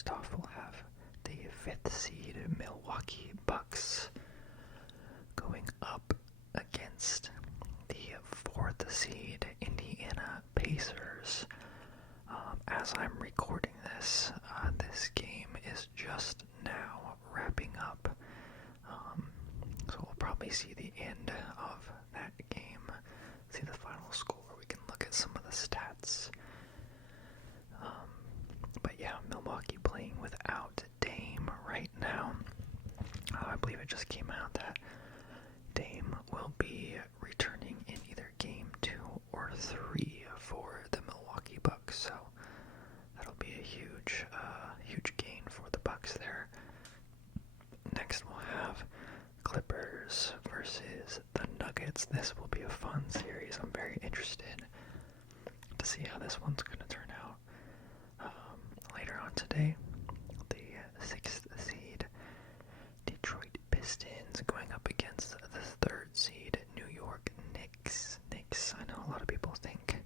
First off, we'll have the 5th seed Milwaukee Bucks going up against the 4th seed Indiana Pacers. As I'm recording this, this game is just now wrapping up. So we'll probably see the end of that game, see the final score. We can look at some of the stats. But yeah, Milwaukee playing without Dame right now. I believe it just came out that Dame will be returning in either game 2 or 3 for the Milwaukee Bucks. So that'll be a huge gain for the Bucks there. Next we'll have Clippers versus the Nuggets. This will be a fun series. I'm very interested to see how this one's going to turn out. Later on today, the 6th seed Detroit Pistons going up against the 3rd seed New York Knicks. I know a lot of people think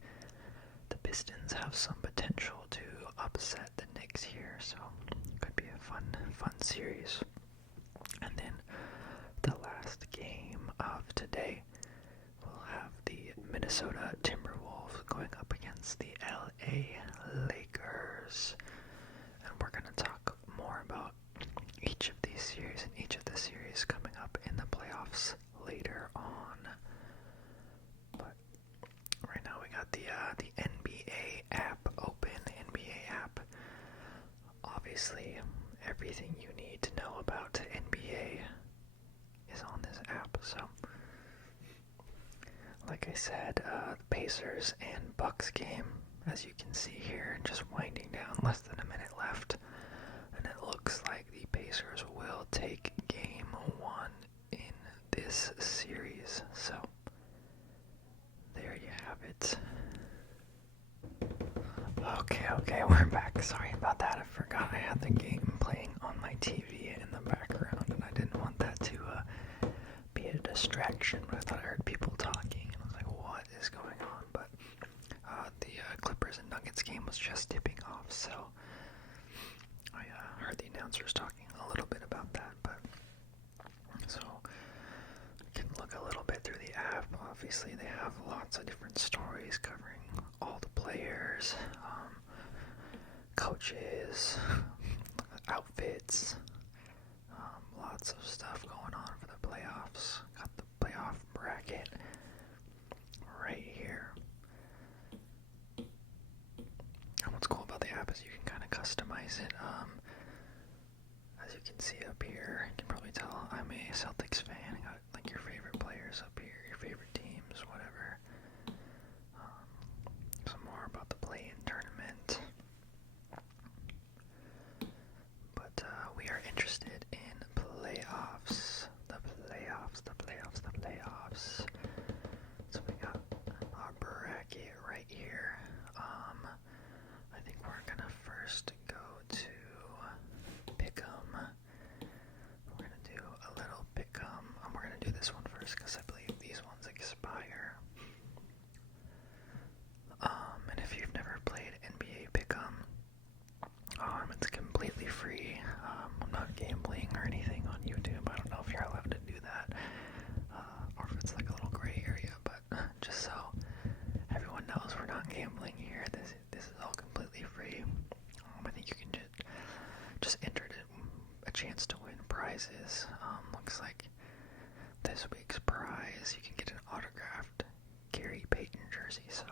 the Pistons have some potential to upset the Knicks here, so it could be a fun series. And then the last game of today, we'll have the Minnesota Timberwolves going up against the LA Lakers. And we're going to talk more about each of these series and each of the series coming up in the playoffs later on. But right now we got the NBA app open. The NBA app, obviously everything you need to know about NBA is on this app. So like I said, the Pacers and Bucks game, as you can see here, just winding down, less than a minute left, and it looks like the Pacers will take game 1 in this series. So there you have it. Okay, we're back. Sorry about that. I forgot I had the game playing on my TV in the background, and I didn't want that to be a distraction, but I thought I heard people talking, and I was like, what is going on? But the Clippers and Nuggets game was just tipping off, so I heard the announcers talking a little bit about that. But so you can look a little bit through the app. Obviously they have lots of different stories covering all the players, coaches, outfits, lots of stuff going on for the playoffs. Got the playoff bracket right here. And what's cool about the app is you can kind of customize it. As you can see up here, you can probably tell I'm a Celtics fan. I got like your favorite players up here, your favorite teams, whatever. Some more about the play-in tournament. But we are interested in playoffs. The playoffs. So we got our bracket right here. I think we're gonna first go to Pick'em. We're gonna do a little Pick'em. We're gonna do this one first because I believe these ones expire. And if you've never played NBA Pick'em, it's completely free. I'm not gambling or anything on YouTube. I don't know if you're allowed to do that, or if it's like a little gray area, but just so everyone knows, we're not gambling here. This is all completely free. I think you can just enter a chance to win prizes. Looks like this week's prize, you can get an autographed Gary Payton jersey. So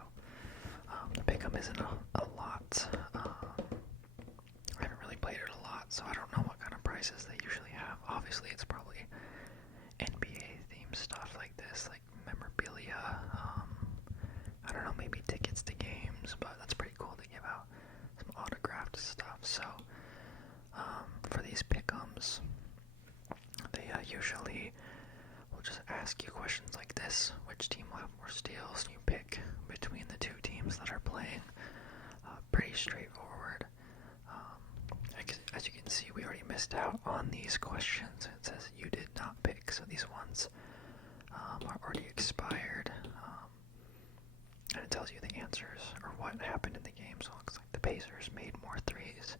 the Pick'em isn't a lot. I haven't really played it a lot, so I don't know what kind of prizes they usually have. Obviously, it's probably NBA-themed stuff like this, like memorabilia. I don't know, maybe tickets to games, but that's pretty cool to give out some autographed stuff. So for these Pick'ems, they usually will just ask you questions like this: which team will have more steals? And you pick between the two teams that are playing. Pretty straightforward. As you can see, we already missed out on these questions. It says you did not pick, so these ones are already expired. And it tells you the answers or what happened in the game. So it looks like the Pacers made more threes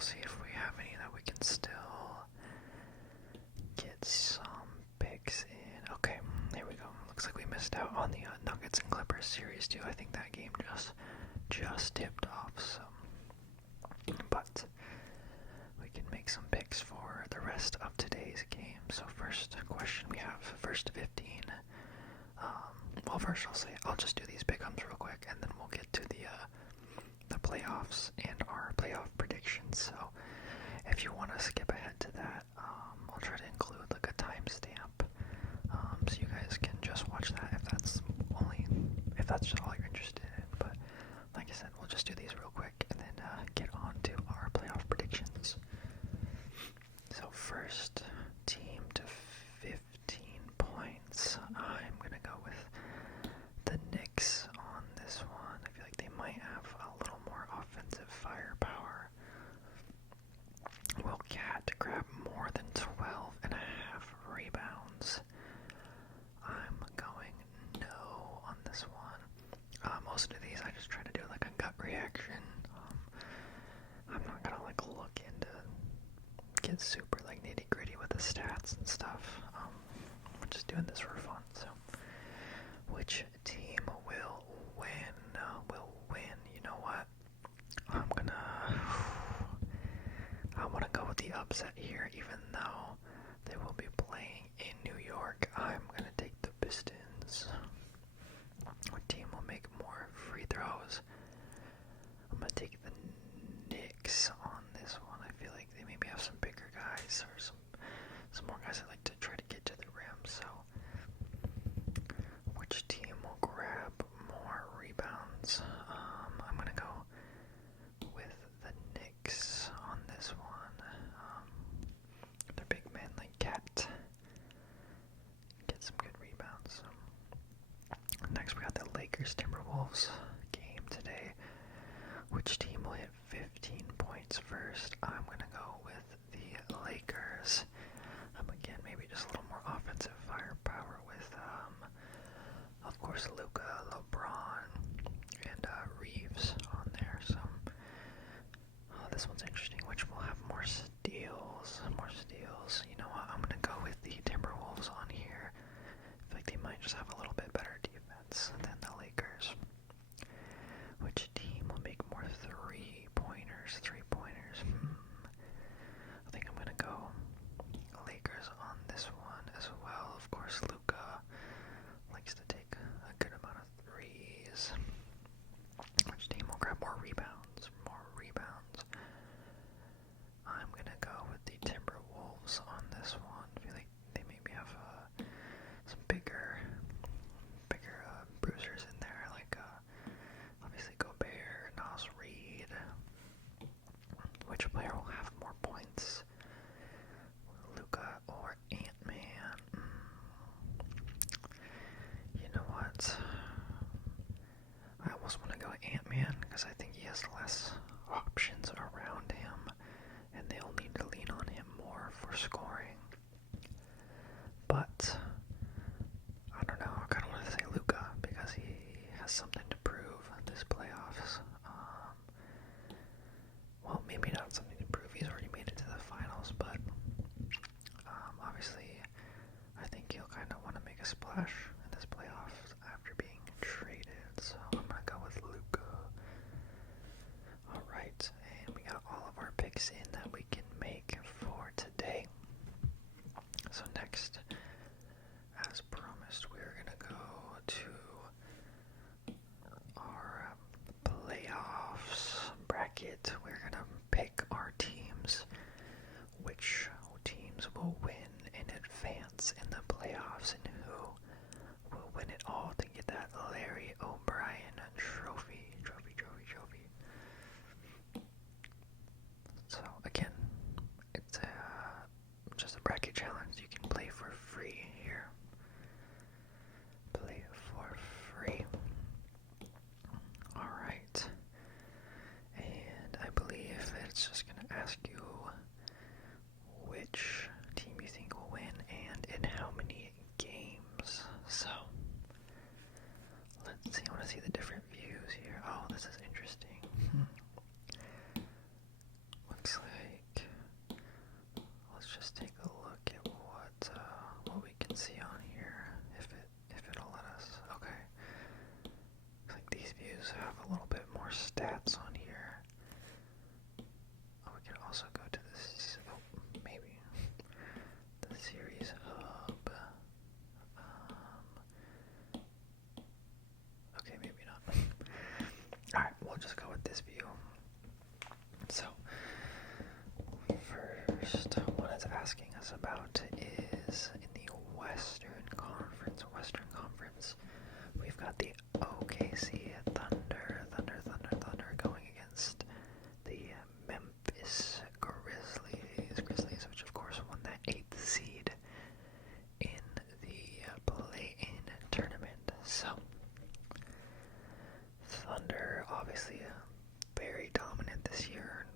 We'll see if we have any that we can still get some picks in. Okay, there we go. Looks like we missed out on the Nuggets and Clippers series too. I think that game just tipped off. So, but we can make some picks for the rest of today's game. So first question we have, first 15. Well, first I'll just do these pick-ups real quick, and then we'll get to the playoffs and our playoff predictions. So if you want to skip ahead to that, I'll try to include like a timestamp, so you guys can just watch that if that's just all you're interested in. But like I said, we'll just do these real quick and then get on to our playoff predictions. So first team to 15 points. I'm gonna go with the Knicks on this one. I feel like they might have a little more offensive firepower. Will Cat grab more than 12.5 rebounds? I'm going no on this one. Most of these I just try to do like a gut reaction. I'm not gonna like look into get super like nitty gritty with the stats and stuff. We're just doing this for fun. So, which team will win? You know what? I want to go with the upset here, even though they will be playing in New York. I'm gonna take the Pistons. What team will make more free throws? I'm gonna take the Knicks on this one. I feel like they maybe have some bigger guys or some more guys that like to try to get to the rim. So, which team will grab more rebounds? I'm gonna go with the Knicks on this one. They're big men like Cat. Get some good rebounds. Next we got the Lakers Timberwolves game today. Which team will hit 15 points first? I'm gonna go with the Lakers. Again, maybe just a little more offensive firepower with, of course, Luka, LeBron, and Reeves on there. So this one's interesting. Which will have more steals? You know what? I'm gonna go with the Timberwolves on here. I feel like they might just have a little bit better defense than the Lakers. Which team will make more three-pointers? I think I'm gonna go Lakers on this one as well. Of course, Luka likes to take a good amount of threes. Which team will grab more rebounds? I'm gonna go with the Timberwolves on this one. I feel like they maybe have some bigger bruisers in there, like obviously Gobert, Nas Reed. Which player will have more points? Luka or Ant-Man? You know what? I almost want to go Ant-Man because I think he has less options around him, and they'll need to lean on him more for scoring. But I don't know. I kind of want to say Luka because he has something to prove this playoffs. Well, maybe not something to prove. He's already made it to the finals, but obviously, I think he'll kind of want to make a splash in this playoffs after being traded. So I'm gonna go with Luka. All right, and we got all of our picks in that we can make for today. first one is asking us about is in the Western Conference. We've got the OKC Thunder going against the Memphis Grizzlies, which of course won that 8th seed in the play-in tournament. So, Thunder obviously very dominant this year,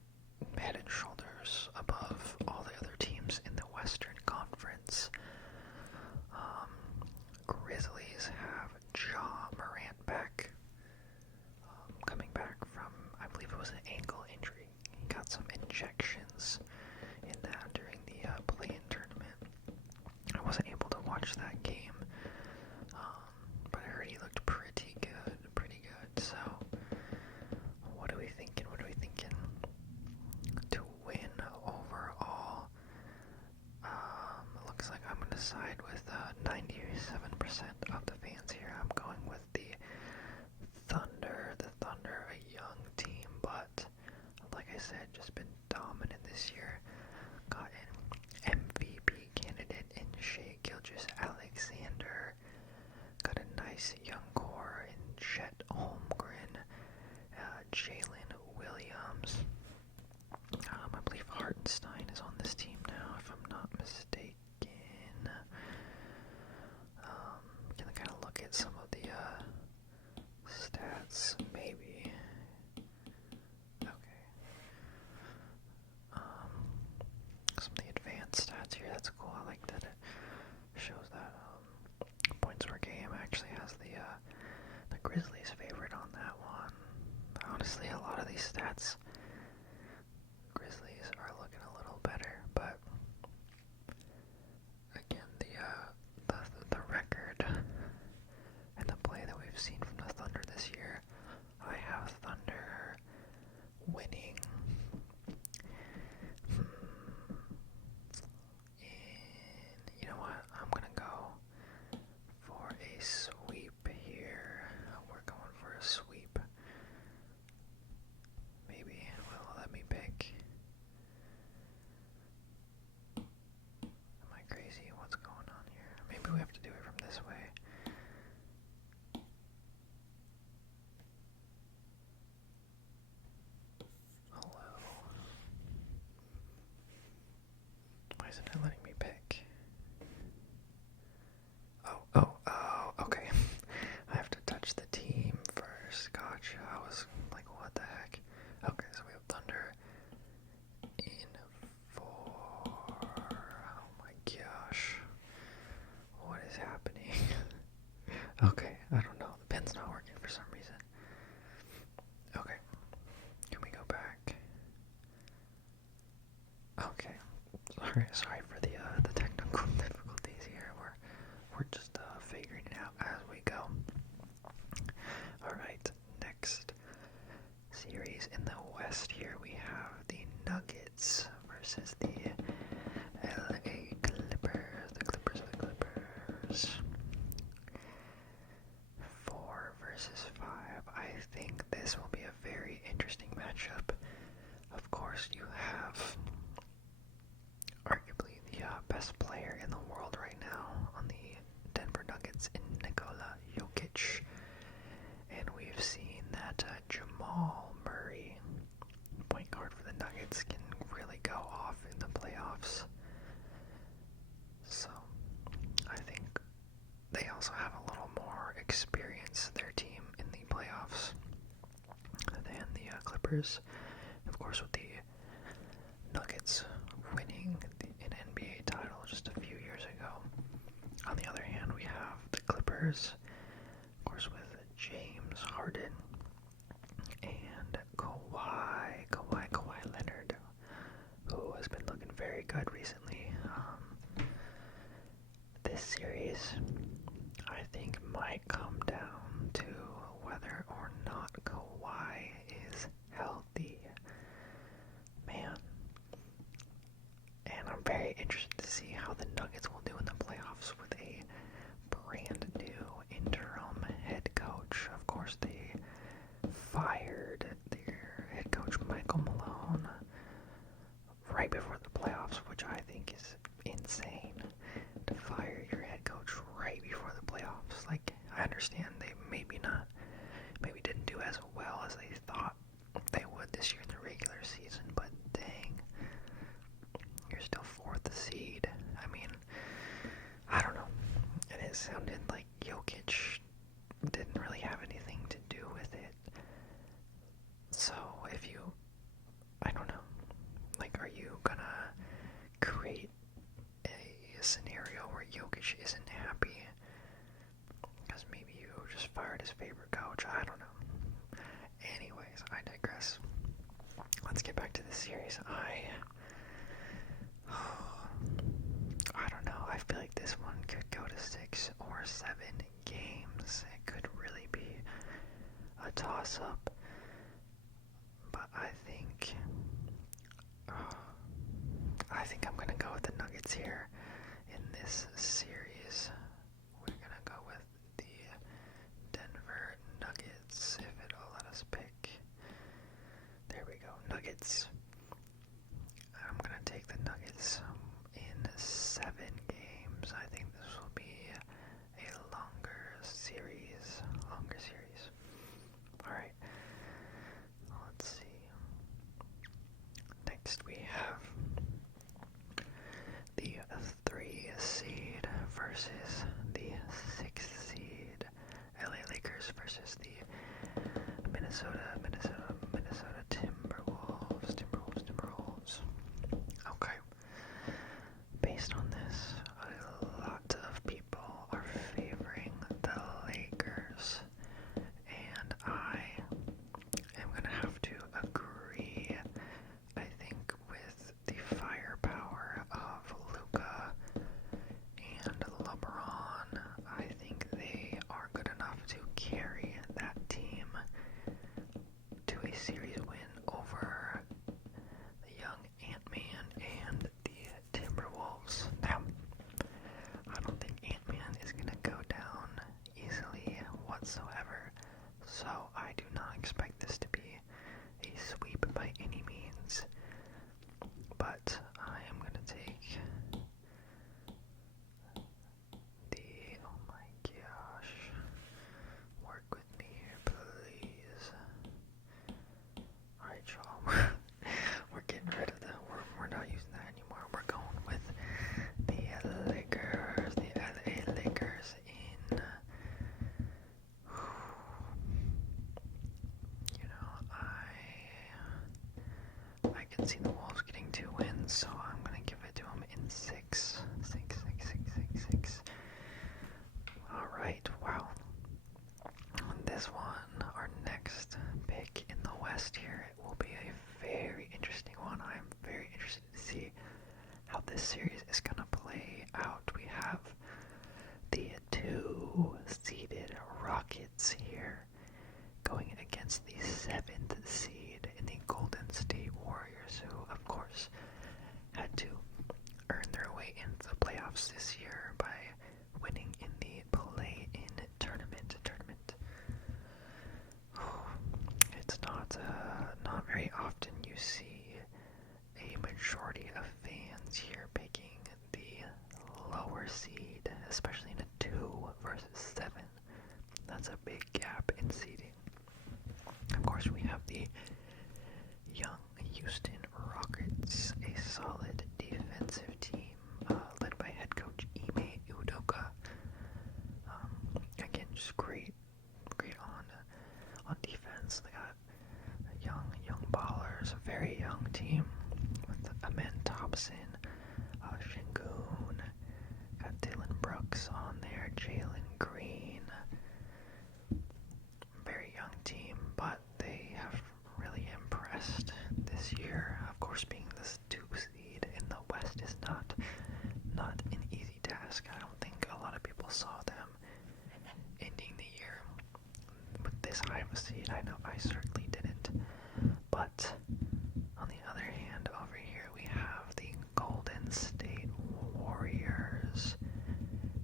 head and shoulders above all the other teams in the Western Conference. Grizzlies have Ja Morant back, coming back from, I believe it was an ankle injury. He got some injections in that during the play-in tournament. I wasn't able to watch that game, but I heard he looked pretty good. So, what are we thinking? To win overall, looks like I'm going to side with 97% of the fans here. I'm going with the Thunder. The Thunder, a young team, but like I said, just been dominant this year. Got an MVP candidate in Shai Gilgeous-Alexander. Got a nice young core in Chet Holmgren, Jalen Williams. I believe Hartenstein is on this team now, if I'm not mistaken. Can I kind of look at some of the stats, maybe? Okay. Some of the advanced stats here, that's cool. I like that it shows that points per game actually has the Grizzlies favorite on that one. Honestly, a lot of these stats, Grizzlies are looking a little better, but again, the record and the play that we've seen from the Thunder this year, I have Thunder winning. You know what? I'm gonna go for a sweep here. We're going for a sweep. Maybe. Well, let me pick. Am I crazy? What's going on here? Maybe we have to do it from this way. Hello. Why isn't it letting me pick? Oh, okay. I have to touch the team first. Gotcha. I was like, what the heck? Okay, so we have Thunder in 4. Oh my gosh. What is happening? Okay, I don't know. The pen's not working for some reason. Okay. Can we go back? Okay. Sorry for the technical difficulties here. We're just figuring it out as we go. Alright, next series in the West here we have the Nuggets versus the LA Clippers. The Clippers. 4 versus 5. I think this will be a very interesting matchup. Of course, you have arguably the best player in the world right now on the Denver Nuggets in Nikola Jokic. And we've seen that Jamal Murray, point guard for the Nuggets, can really go off in the playoffs. So, I think they also have a little more experience, their team, in the playoffs than the Clippers. Of course, with the Nuggets winning an NBA title just a few years ago. On the other hand, we have the Clippers, of course, with James Harden and Kawhi Leonard, who has been looking very good recently. This series, I think, might come down to whether or not Kawhi is healthy. Man. And I'm very interested to see how the Nuggets will do in the playoffs with a brand new interim head coach. Of course, they fired their head coach Michael Malone right before the playoffs, understand they maybe didn't do as well as they thought they would this year in the regular season, but dang, you're still fourth seed. I mean, I don't know. And it sounded like Jokic didn't really have anything to do with it. So I don't know, like, are you gonna create a scenario where Jokic isn't happy because maybe you just fired his favorite coach? I don't know. Anyways, I digress. Let's get back to the series. I don't know. I feel like this one could go to 6 or 7 games. It could really be a toss-up. But I think I'm gonna go with the Nuggets here in this series. We're gonna go with the Denver Nuggets, if it'll let us pick. There we go, Nuggets. I'm gonna take the Nuggets in 7 games. I think this will be a longer series. Alright, let's see. Next we have the 3 seed versus the 6 seed. LA Lakers versus the Minnesota Timberwolves. Okay. Based on this, a lot of people are favoring the Lakers, and I am going to have to agree. I think with the firepower of Luka and LeBron, I think they are good enough to carry that team to a series win over the young Ant-Man and the Timberwolves. Now, I don't think Ant-Man is going to go down easily whatsoever, so I do not expect this to be a sweep by any means, but I am going to take oh my gosh, work with me here, please. Alright, y'all, we're getting rid of we're not using that anymore. We're going with the Lakers, the LA Lakers in, I can see the Wolves getting 2 wins, so I'm going to give it to them in 6. Alright, wow. On this one, our next pick in the West here, it will be a very interesting one. I am very interested to see how this series is going to play out. We have the 2-seeded Rockets here going against the 7th seed in the Golden State Warriors, who, of course, had to earn their way into the playoffs this year by winning in the play-in tournament. It's not very often you see a majority of fans here picking the lower seed, especially in a 2 versus 7. That's a big gap in seeding. Of course, we have the young Houston Rockets, a solid defensive team led by head coach Ime Udoka. Again, just great on defense. They got young ballers, a very young team with Amen Thompson, Şengün, got Dylan Brooks on there, Jalen Green. Very young team, but they have really impressed this year. Of course, being this 2 seed in the West is not an easy task. I don't think a lot of people saw them ending the year with this high of a seed. I know I certainly didn't. But on the other hand, over here we have the Golden State Warriors,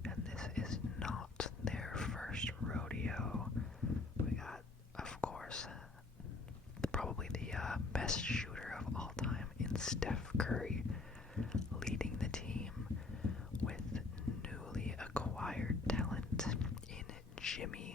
and this is not their first rodeo. We got, of course, probably the best shooter of all time in Steph Curry, leading the team with newly acquired talent in Jimmy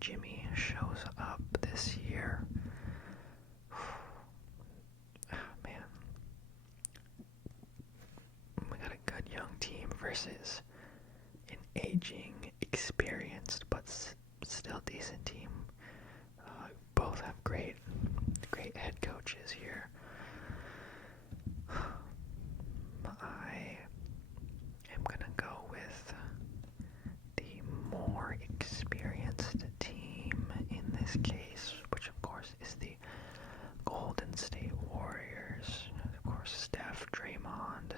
Jimmy shows up this year, man, we got a good young team versus an aging, experienced, but still decent team. Both have great head coaches here. I am gonna go with the more experienced team in this case, which of course is the Golden State Warriors. Of course, Steph, Draymond,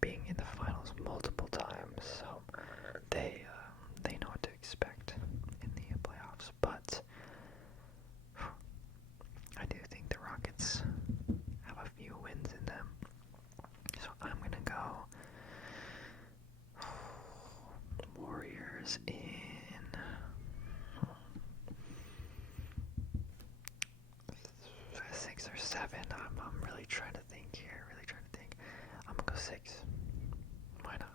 being in the finals multiple times, so they know what to expect in the playoffs. But I do think the Rockets have a few wins in them, so I'm gonna go Warriors in 6 or 7. I'm really trying to think here. I'm gonna go 6. Why not?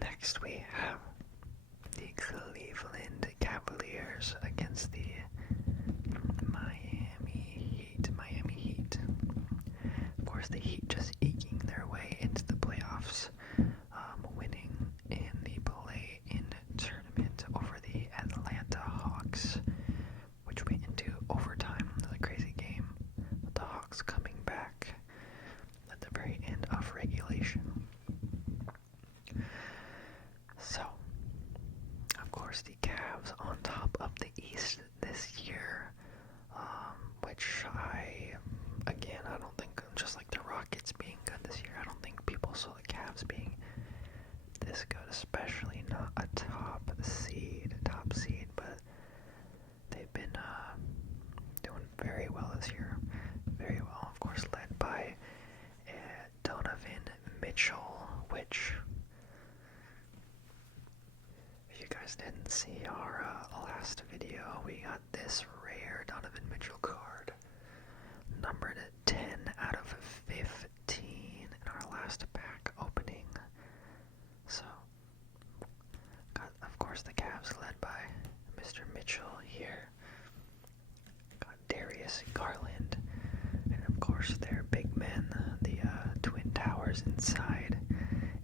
Next we have the Cleveland Cavaliers against the Miami Heat. Of course, the Heat just eking their way into the playoffs, winning in the play-in tournament over the Atlanta Hawks, which went into overtime. It was a crazy game, with the Hawks coming back at the very end of regulation. So, of course, the Cavs on top of the East this year, which I don't think, just like the Rockets being good this year, I don't think people saw the Cavs being this good, especially not a top seed, but they've been doing very well this year, very well, of course, led by Donovan Mitchell, which, if you guys didn't see our last video, we got this rare Donovan Mitchell card, numbered 10 out of 15 in our last pack opening. So, got, of course, the Cavs led by Mr. Mitchell here. Got Darius Garland, and of course their big men, the Twin Towers inside,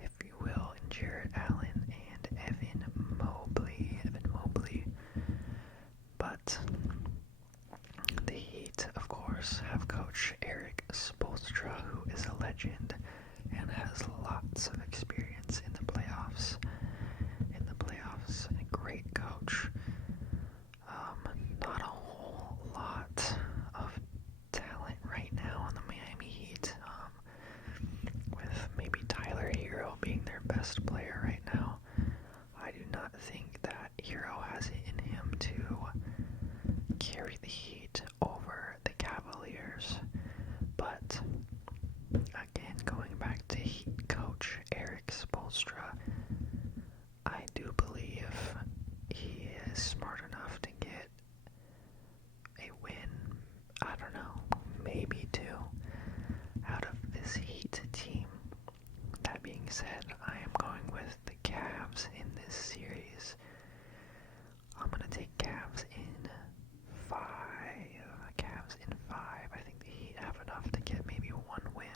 if you will, and Jarrett Allen and Evan Mobley. But the Heat, of course, have Coach Erik Spoelstra, who is a legend and has lots of experience in the playoffs. And a great coach. Not a whole lot of talent right now on the Miami Heat, with maybe Tyler Hero being their best player right now. I do not think that Hero has it in him to carry the Heat over the Cavaliers. But again, going back to Heat coach Erik Spoelstra, I do believe he is smart enough to get a win, I don't know, maybe 2, out of this Heat team. That being said, I am going with the Cavs in this series. I'm going to take Cavs in 5. I think the Heat have enough to get maybe 1 win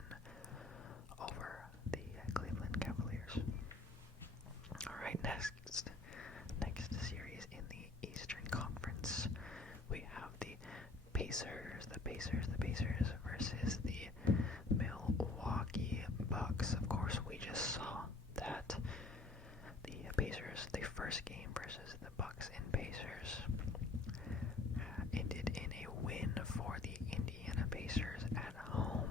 over the Cleveland Cavaliers. Alright, next series in the Eastern Conference, we have the Pacers versus the Milwaukee Bucks. Of course, we just saw that the Pacers, the first game versus the Bucks and Pacers, ended in a win for the Indiana Pacers at home.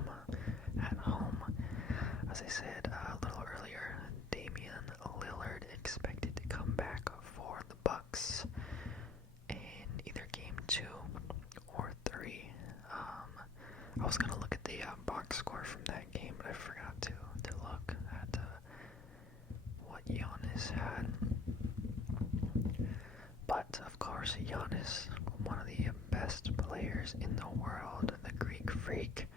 As I said a little earlier, Damian Lillard expected to come back for the Bucks in either game 2 or 3. I was gonna look at the box score from that game, but I forgot to look at what Giannis had. But of course, Giannis, one of the best players in the world, the Greek Freak.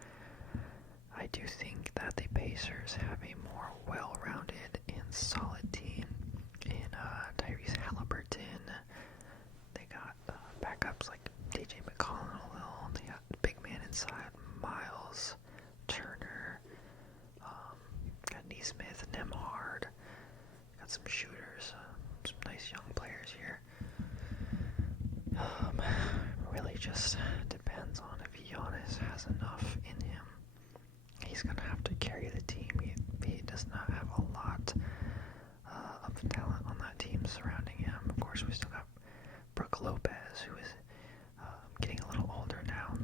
I do think that the Pacers have a more well-rounded and solid team in course, we still got Brooke Lopez, who is getting a little older now.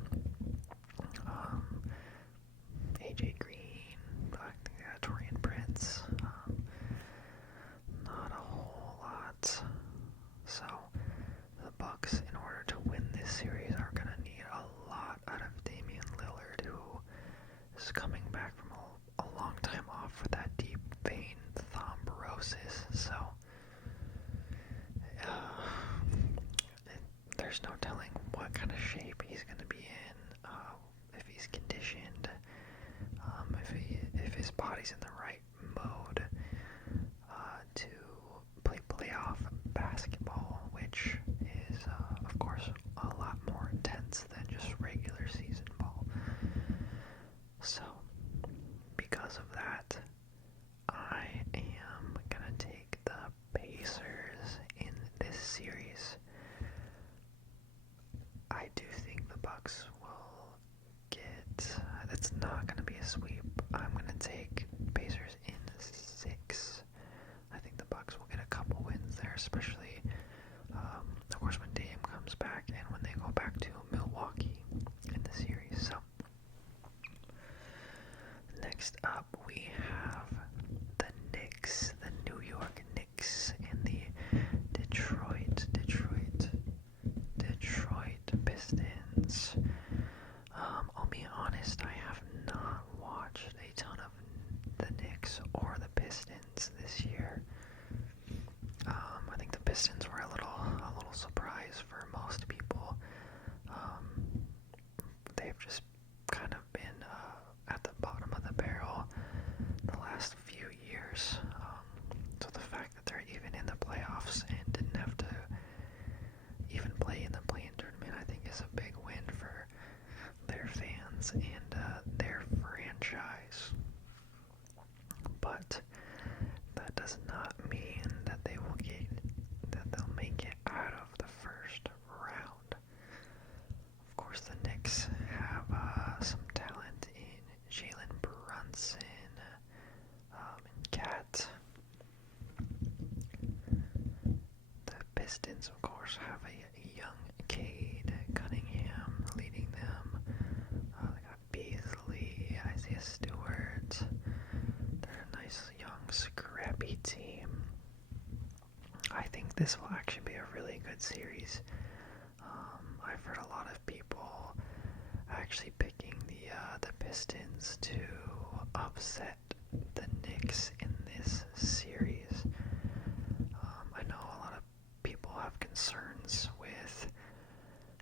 AJ Green, Torian Prince. Not a whole lot. So the Bucks, in order to win this series, are going to need a lot out of Damian Lillard, who is coming back from a long time off with that deep vein thrombosis. So there's no telling what kind of shape he's going to be in, if he's conditioned, if his body's in the right mode to play playoff basketball, which is, of course, a lot more intense than just regular season ball. So, because of that, I am going to take the Pacers in this series. I do think the Bucks will get, it's not going to be a sweep. I'm going to take Pacers in 6. I think the Bucks will get a couple wins there, especially, of course, when Dame comes back and when they go back to Milwaukee in the series. So, next up we have the Knicks, the New York Knicks, and the Detroit Pistons. I'll be honest, I have not watched a ton of the Knicks or the Pistons this year. I think the Pistons were a little surprise for most people. They've just kind of been at the bottom of the barrel the last few years. So the fact that they're even in the playoffs and didn't have to even play in the play-in tournament, I think is a big win for their fans and their franchise. But that does not mean that they'll make it out of the first round. Of course, the Knicks have some talent in Jalen Brunson and Cat. The Pistons, of course, have a young Cade Cunningham leading them. They got Beasley, Isaiah Stewart. They're a nice, young, scrappy team. I think this will actually be a really good series. I've heard a lot of people actually picking the Pistons to upset the Knicks in this series. I know a lot of people have concerns with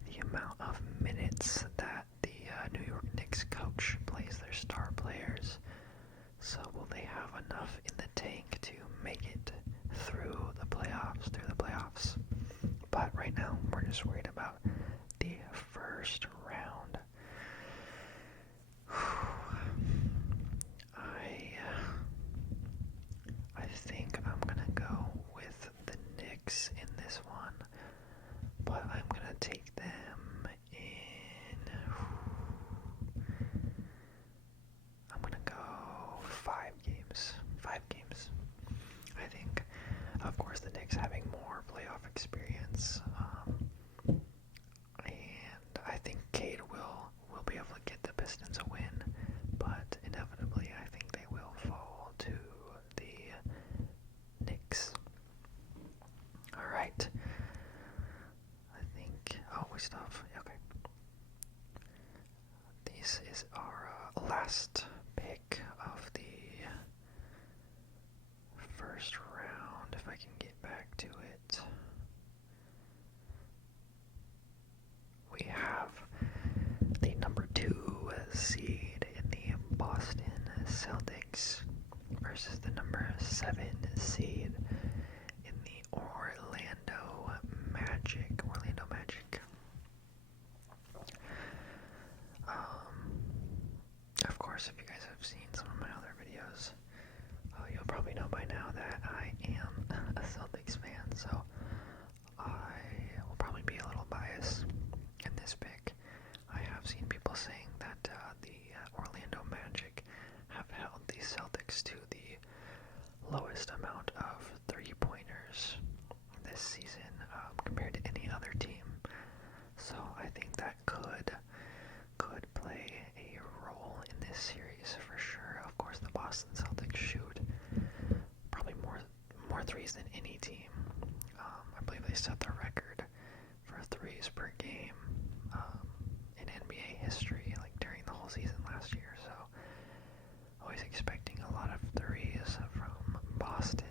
the amount of minutes that the New York Knicks coach plays their star players. So will they have enough in the tank to make it through the playoffs? But right now, we're just worried about the first round. I think I'm gonna go with the Knicks in this one, but I'm gonna take them in. I'm gonna go 5 games. 5 games. I think, of course, the Knicks having more playoff experience, and I think Cade will be able to get the Pistons a win, but inevitably I think they will fall to the Knicks. Alright. I think, we still have, okay. This is our last pick of the first round, if I can get back to it. We have the number 2 seed in the Boston Celtics versus the number 7 seed in the Orlando Magic. Of course, if you guys have seen some of my other videos, you'll probably know by now that I am a Celtics fan, so I will probably be a little biased in this pick. I have seen people saying that the Orlando Magic have held the Celtics to the lowest amount of 3-pointers this season any team. I believe they set the record for threes per game in NBA history, like during the whole season last year. So always expecting a lot of threes from Boston.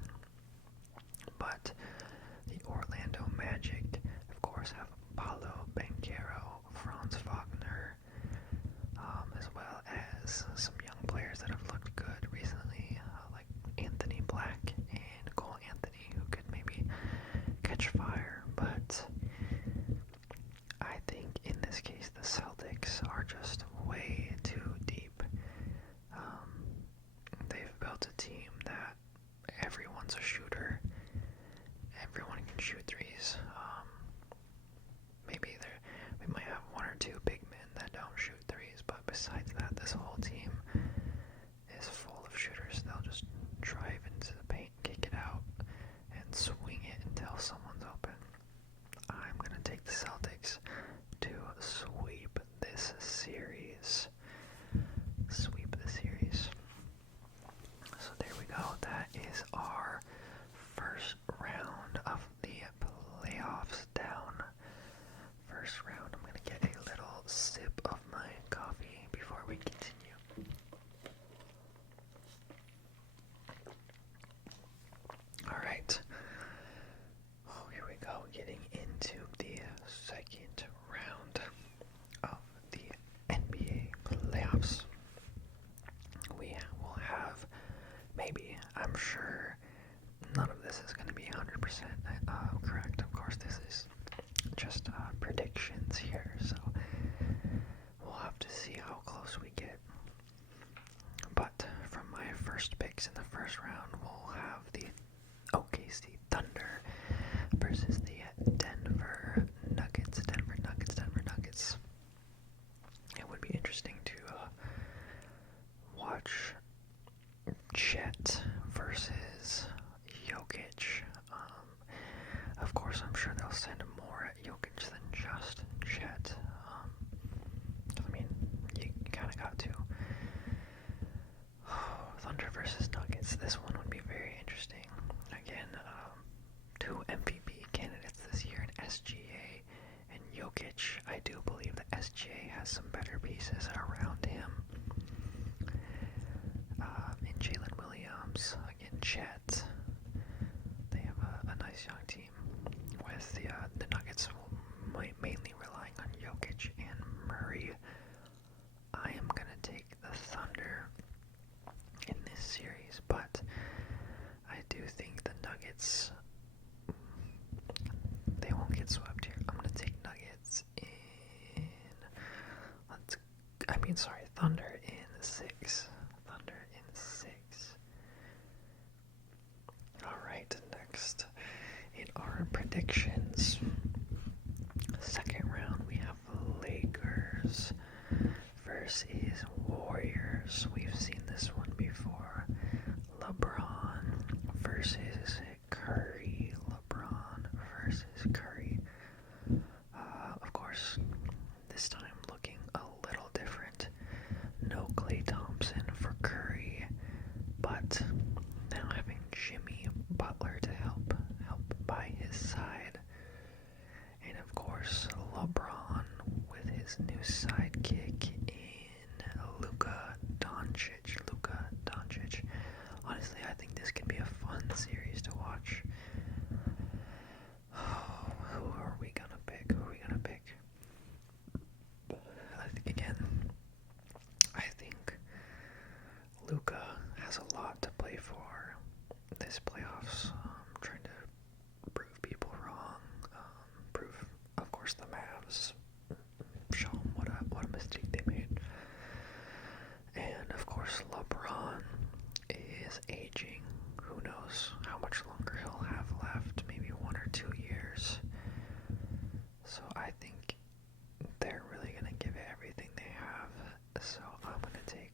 But the Orlando Magic, of course, have Paolo Banchero, Franz Wagner, as well as some young players that have looked good recently, like Anthony Black and Cole Anthony, who could maybe catch fire. But I think in this case the Celtics are just way too deep. They've built a team that everyone's a shooter. Everyone can shoot threes. Maybe we might have one or two big men that don't shoot threes, but besides that, this whole team is full of shooters. They'll just drive into the paint, kick it out, and swing it until someone's open. I'm going to take the Celtics to sweep this series. Sweep the series. So there we go. That is our first round of the playoffs down. First round. I'm going to get a little sip of my coffee before we continue. Alright. Oh, here we go. Getting into the second round of the NBA playoffs. We will have, maybe, I'm sure, none of this is going to be 100% correct. Of course, this is just predictions here, so we'll have to see how close we get. But from my first picks in the first round, we'll have the OKC Thunder versus the Denver Nuggets. Denver Nuggets. It would be interesting to watch Chet versus Jokic. Of course, I'm sure they'll send more at Jokic than just Chet. I mean, you kind of got to. Thunder versus Nuggets. This one would be very interesting. Again, two MVP candidates this year in SGA and Jokic. I do believe that SGA has some better pieces around him. In Jalen Williams, again, Chet. They have a nice young team. With the Nuggets mainly relying on Jokic and Murray. I am going to take the Thunder in this series, but I do think the Nuggets, they won't get swept here. I'm going to take Nuggets in, Thunder in 6. Thunder in 6. Alright, next in our predictions. Second round, we have Lakers versus Warriors. We've seen this one before. LeBron versus Curry. LeBron versus Curry. Of course, this time looking a little different. No Klay Thompson for Curry, but now having Jimmy Butler to help by his side. And of course, LeBron with his new sidekick in Luka Doncic. Honestly, I think this could be a fun series to watch. Who are we gonna pick? I think Luka has a lot to play for this playoffs. Trying to prove people wrong. Prove, of course, the Mavs. Show them what a mistake they made. And of course, LeBron is aging. Who knows how much longer he'll have left? Maybe 1 or 2 years. So I think they're really gonna give it everything they have. So I'm gonna take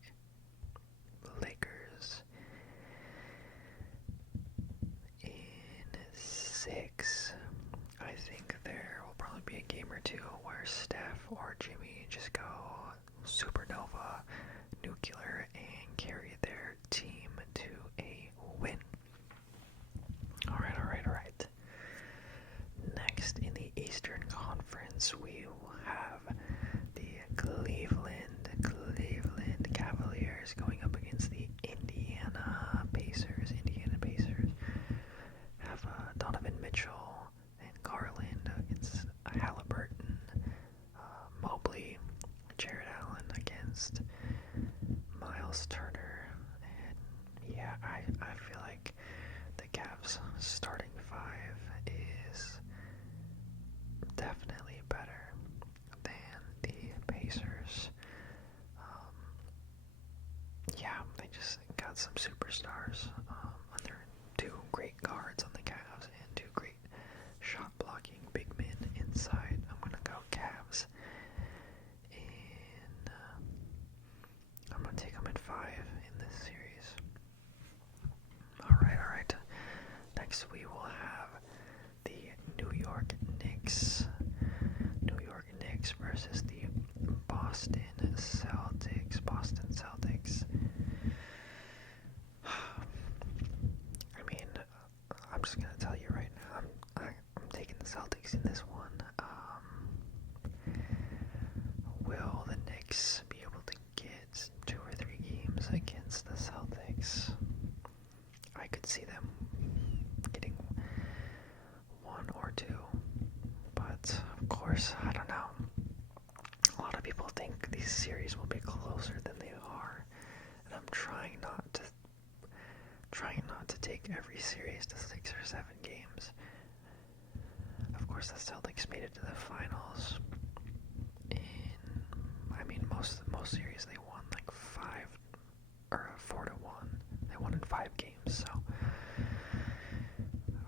Lakers in 6. I think there will probably be a game or two where Steph or Jimmy just go supernova, nuclear, and carry their team to a win. Alright. conference, we will have the Cleveland Cavaliers going up against the Indiana Pacers. Have Donovan Mitchell and Garland against Halliburton, Mobley, Jared Allen against Miles Turner, and yeah, I feel like the Cavs starting five is definitely better than the Pacers. Yeah, they just got some superstars. Under two great guards on the Cavs and two great shot blocking big men inside. I'm gonna go Cavs, and I'm gonna take them at 5 in this series. All right. Next we will have the New York Knicks versus the Boston Celtics. I mean, I'm just gonna tell you right now, I'm taking the Celtics in this one. Will the Knicks be able to get 2 or 3 games against the Celtics? I could see them getting 1 or 2, but of course, I don't know. A lot of people think these series will be closer than they are, and I'm trying not to take every series to 6 or 7 games. Of course, the Celtics made it to the finals. Most series they won like 4-1. They won in 5 games, so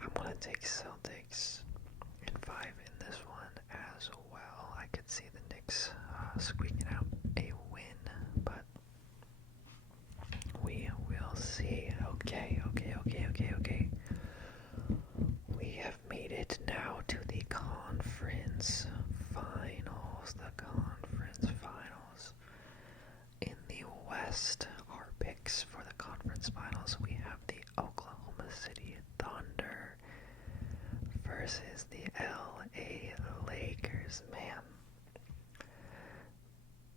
I'm gonna take Celtics in 5 in this one as well. I could see the Knicks squeaking out a win, but we will see. Okay. We have made it now to the conference finals. In the West, our picks for the conference finals, we have the Oklahoma City Thunder versus the LA Lakers. Man,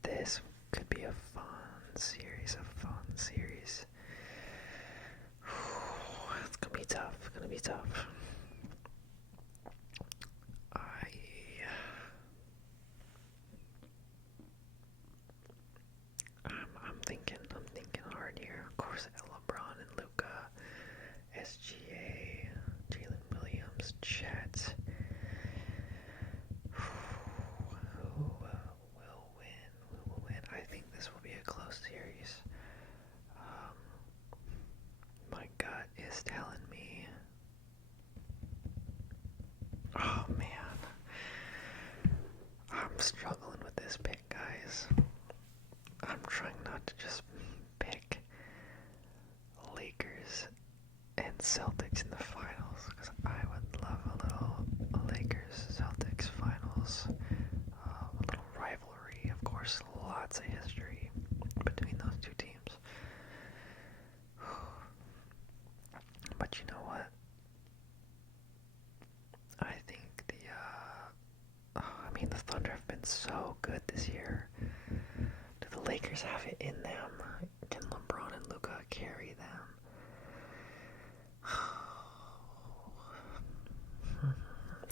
this could be a fun series. It's gonna be tough. I'm thinking hard here. Of course, LeBron and Luka, SGA, Jalen Williams, Chet. Who will win? I think this will be a close series. My gut is telling me. Oh man, I'm struggling with this pick, guys. I'm trying not to just pick Lakers and Celtics in the finals, because I would love a little Lakers-Celtics finals. A little rivalry, of course, lots of history between those two teams. But you know what? I think the Thunder have been so good this year. Do the Lakers have it in them? Can LeBron and Luka carry them?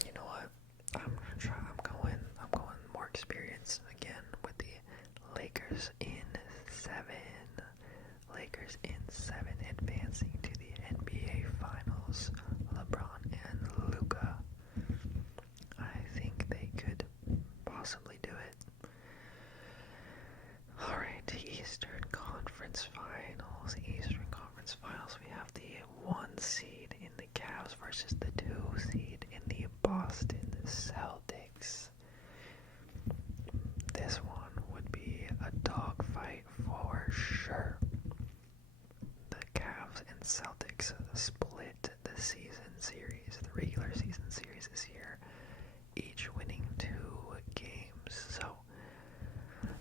You know what? I'm going more experience again with the Lakers in 7. Lakers in 7 advancing to the NBA Finals. LeBron and Luka. I think they could possibly do it. Alright, Eastern Conference Finals. We have the 1 seed in the Cavs versus the 2 seed in the Boston Celtics. This one would be a dogfight for sure. The Cavs and Celtics split the season series, the regular season series this year, each winning 2 games. So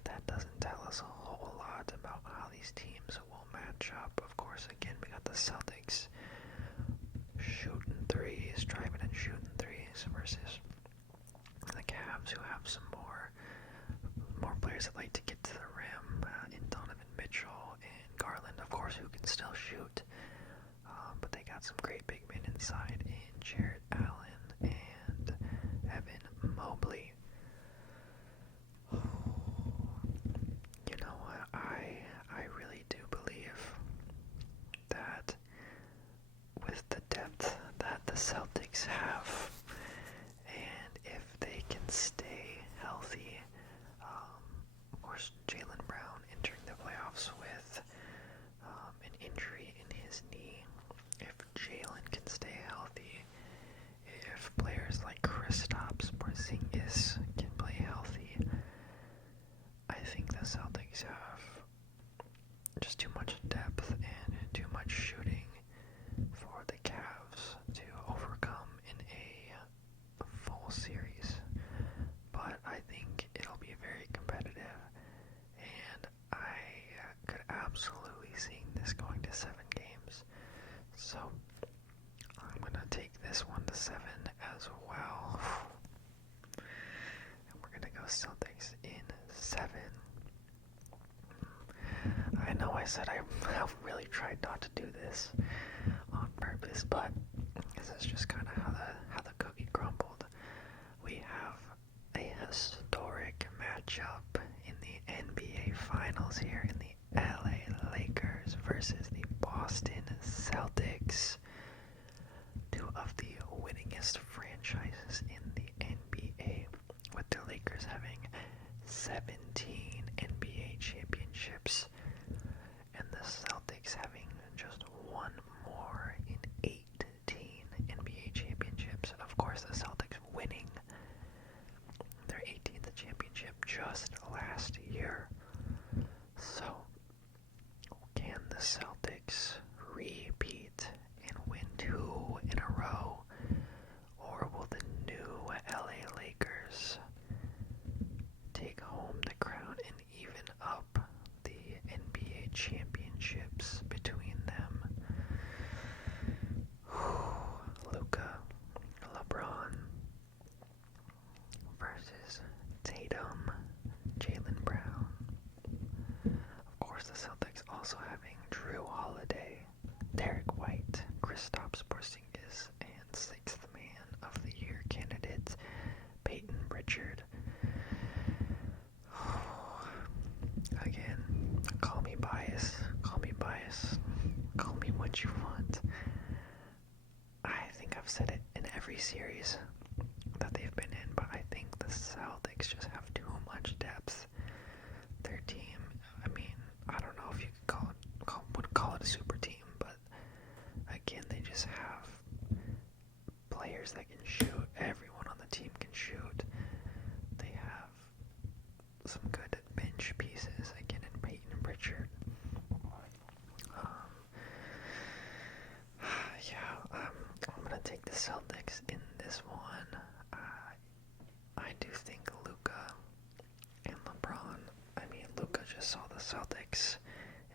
that doesn't tell us a whole lot about how these teams will match up. Of course, again, we got the Celtics shooting threes, driving and shooting threes versus the Cavs Cavs, who have some more players that like to get to the rim, in Donovan Mitchell and Garland, of course, who can still shoot. But they got some great big men inside in Jarrett Allen and Evan Mobley. You know what? I really do believe that with the depth that the Celtics have, and if they can stay healthy, of course, Jaylen Brown entering the playoffs with an injury in his knee. If Jaylen can stay healthy, if players like Kristaps Porzingis can play healthy, I think the Celtics have just too much depth and too much shooting for the Cavs to overcome in a full series. But I think it'll be very competitive, and I could absolutely see this going to 7 games. So I'm gonna take this one to 7 as well. And we're gonna go Celtics in 7. I know I said I really tried not to do this on purpose, but this is just kind of how the cookie crumbled. We have a historic matchup in the NBA Finals here in the LA Lakers versus the Boston Celtics, two of the winningest franchises in the NBA, with the Lakers having 17 NBA championships and the Celtics having just one more in 18 NBA championships. Of course, the Celtics winning their 18th championship just last year. So, can the Celtics repeat and win 2 in a row? Or will the new LA Lakers take home the crown and even up the NBA championships between them? Luka, LeBron versus Tatum, Jaylen Brown. Of course, the Celtics also having Drew Holiday, Derek White, Kristaps Porzingis, and 6th Man of the Year candidate Peyton Pritchard. Again, call me biased, call me what you want. I think I've said it in every series that they've been in, but I think the Celtics just have too much depth. Their team, I mean, I don't know if you could would call it a super team, but again, they just have players that can shoot. Everyone on the team can shoot. They have some good bench pieces, again, in Peyton Pritchard. I'm gonna take the Celtics in this one. I do think Luka and LeBron. I mean, Luka just saw the Celtics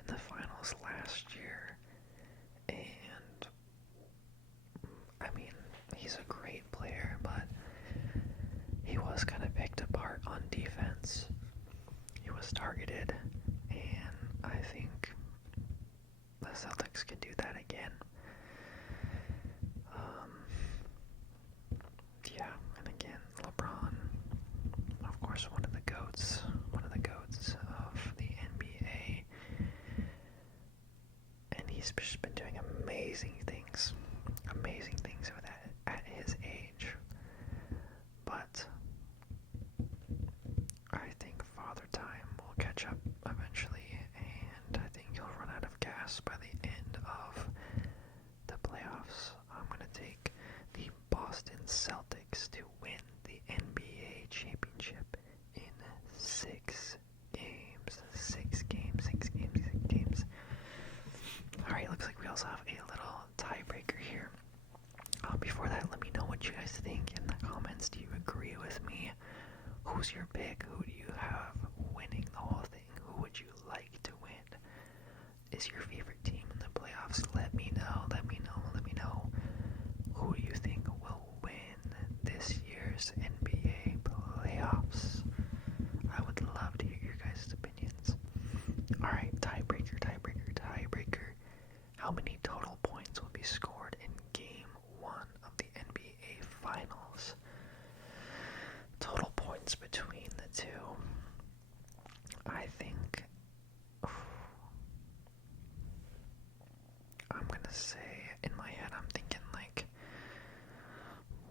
in the finals last year, and I mean, he's a great player, but he was kind of picked apart on defense. He was targeted, and I think the Celtics could do that again. And again, LeBron, of course, one of the goats of the NBA, and he's just been doing amazing things at his age. But I think Father Time will catch up eventually, and I think he'll run out of gas by the end of the playoffs. I'm going to take the Boston Celtics to win the NBA championship in 6 games. 6 games. Alright, looks like we also have a little tiebreaker here. Before that, let me know what you guys think in the comments. Do you agree with me? Who's your pick? Who do you have winning the whole thing? Who would you like to win? Is your favorite team in the playoffs? Let me know. Who do you think will win this year's NBA playoffs? difference between the two. I think I'm gonna say, in my head, I'm thinking like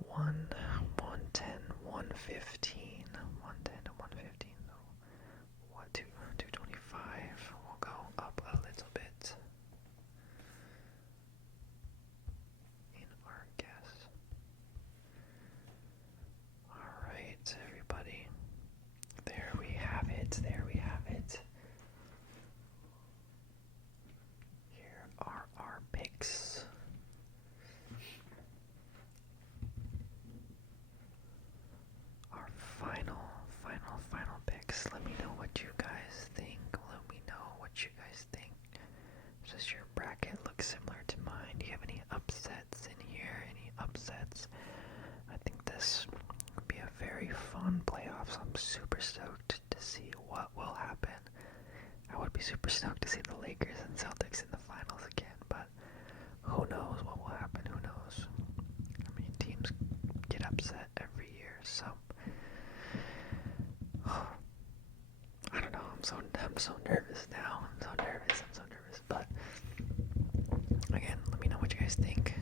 110, 115, 110 to 115. So what, 225? We'll go up a little bit in our guess. Alright, everybody. There we have it. There we have it. Here are our picks. Our final picks. Let me know what you guys think. Let me know what you guys think. Does your bracket look similar to mine? Do you have any upsets in here? Any upsets? I think this would be a very fun playoffs. I'm super stoked to see what will happen. I would be super stoked to see the Lakers and Celtics in the finals again, but who knows what will happen? Who knows? I mean, teams get upset every year, so I don't know. I'm so nervous now. I'm so nervous. But again, let me know what you guys think.